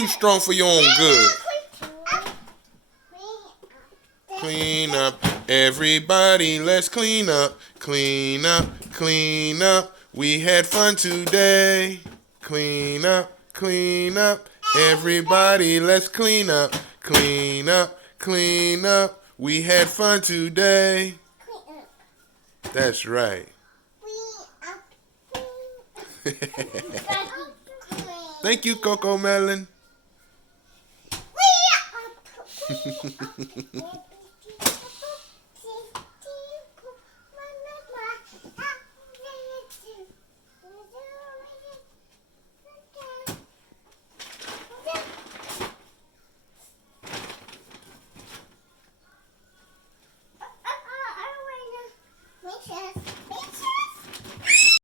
too strong for your own good. Clean up, everybody, let's clean up. Clean up, clean up. We had fun today. Clean up, everybody, let's clean up. Clean up, clean up. We had fun today. That's right. Thank you, Cocomelon.